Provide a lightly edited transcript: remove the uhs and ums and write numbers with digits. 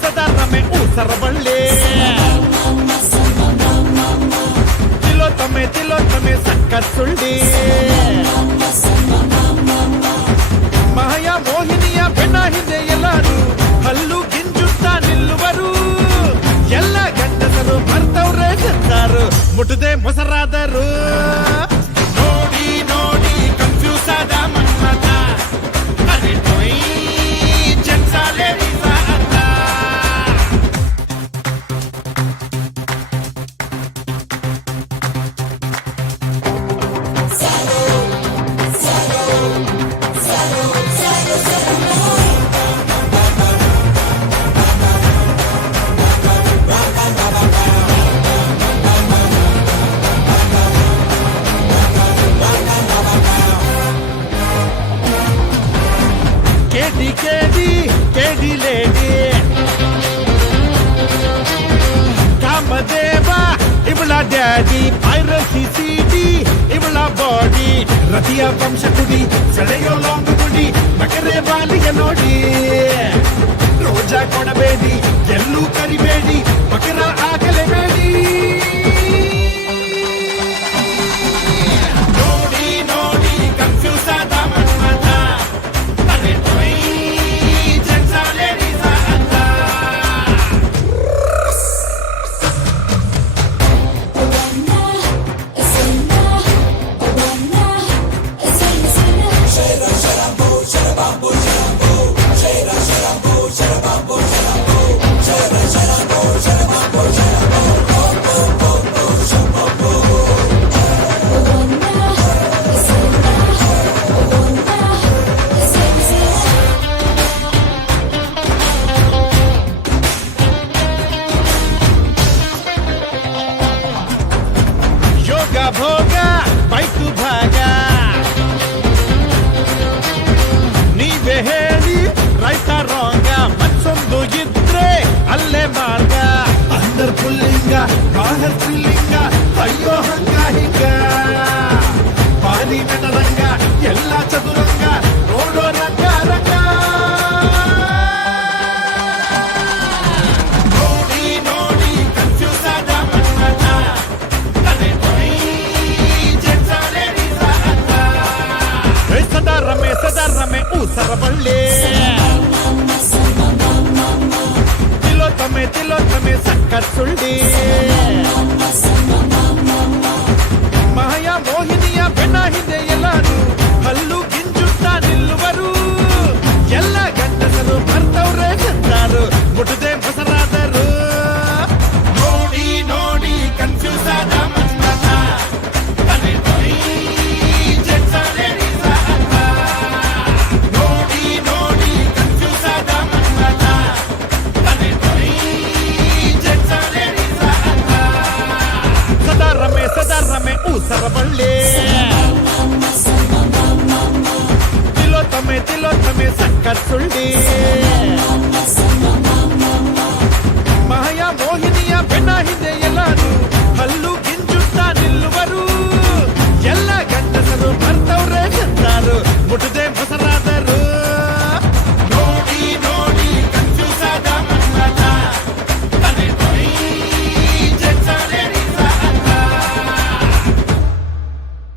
ಸದಾ ರಮೆ ಊಸರಬಳ್ಳಿ ತಿಲೋತ್ತಮೆ ಸಕ್ಕತ್ ಸುಳ್ಳಿ ಮಹಯ ಮೋಹಿನಿಯ ಬೆನ್ನ ಹಿಂದೆ ಎಲ್ಲರೂ ಹಲ್ಲು ಗಿಂಜುತ್ತಾ ನಿಲ್ಲುವರು. ಎಲ್ಲ ಗಂಡಸರು ಮರ್ತವ್ರೆ ಸತ್ತಾರು, ಮುಟ್ಟದೆ ಮೊಸರಾದರು. ನೋಡಿ ನೋಡಿ ಕನ್ಫ್ಯೂಸ್ ಆದ ಮನ್ಮಥ, ಅರೆ ಟೊಯ್ ಜನ್ಸಾಲೆ ಕೇಡಿ ಲೇಡಿ ಕಾಮದೇವ ಇವಳ ಡ್ಯಾಡಿ, ಪೈರಸಿ ಸಿಡಿ ಇವಳ ಬಾಡಿ, ರತಿಯ ವಂಶ ಕುಡಿ ಸೆಳೆಯೋ ಲಾಂಗ್ ಗುಡಿ, ಮಕರೆ ಬಾಲಿಗೆ ನೋಡಿ ರೋಜಾ ಕೊಡಬೇಡಿ, ಎಲ್ಲೂ ಕರಿಬೇಡಿ, ಮಕರ ಆಗಲೇಬೇಡಿ. ನೋಡಿ ನೋಡಿ ಕನ್ಫ್ಯೂಸ್ ಆದ ಮನ್ಮಥ, ಅರೆ ಟೊಯ್ ಜನ್ಸಾಲೆ ಅಂತ. ಯೋಗ ಭೋಗ ಬೈಕು ಭಾಗ, ನೀವೇ ಹೇಳಿ ರೈತ ರೋಗ, ಮತ್ತೊಂದು ಇದ್ರೆ ಅಲ್ಲೇ ಮಾರ್ಗ. ಅಂದರ್ ಪುಲ್ಲಿಂಗ ಬಾಹರ್ ತ್ರಿಲಿಂಗ, ಅಯ್ಯೋ ಹಂಗ ಹಿಂಗ ಪಾಲಿ ನಟರಂಗ, ಎಲ್ಲ ಚದುರಂಗ ನೋಡೋ ರಂಗ ರಂಗ. ನೋಡಿ ನೋಡಿ ಕನ್ಫ್ಯೂಸ್ ಆದ ಮನ್ಮಥ, ಅರೆ ಟೊಯ್ ಜನ್ಸಾಲೆ ಅಂತ. ಸದಾ ರಮೆ ಊಸರಬಳ್ಳಿ ತಿಲೋತ್ತಮೆ ಸಕ್ಕತ್ ಸುಳ್ಳಿ ಮಹಯ ಮೋಹಿನಿಯ ಬೆನ್ನ ಹಿಂದೆ ಎಲ್ಲರೂ ಹಲ್ಲು ಗಿಂಜುತ್ತಾ ನಿಲ್ಲುವರು. ಎಲ್ಲ ಗಂಡಸರು ಮರ್ತವ್ರೆ ಸತ್ತಾರು, ಮುಟ್ಟದೆ ಮೊಸರಾದರು. ನೋಡಿ ನೋಡಿ ಕನ್ಫ್ಯೂಸ್ ಆದ ಮನ್ಮಥ, ಅರೆ ಟೊಯ್ ಜನ್ಸಾಲೆ ಅಂತ. ನೋಡಿ ನೋಡಿ ಕನ್ಫ್ಯೂಸ್ ಆದ ಮನ್ಮಥ, ಅರೆ ಟೊಯ್ ಜನ್ಸಾಲೆ ಅಂತ. ಸದಾ ರಮೆ ಊಸರಬಳ್ಳಿ ತಿಲೋತ್ತಮೆ ಸಕ್ಕತ್ ಸುಳ್ಳಿ